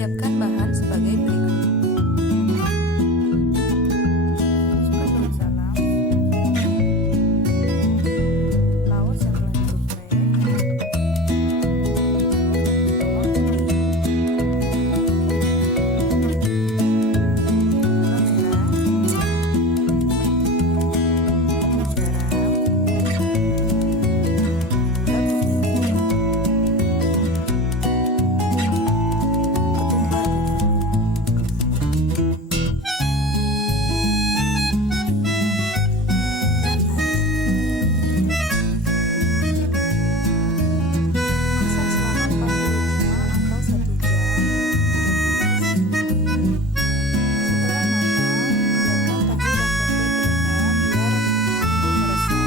Siapkan bahan sebagai berikut. Masukkan daun salam, laos yang telah dituprek, bawang putih, gula merah, garam, gula putih, ketumbar dan air. Masak selama 45 atau 1 jam hingga bersih. Setelah matang, biarkan tahu dan tempe direndam biar bumbu meresap.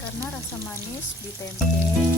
Karena rasa manis di tempe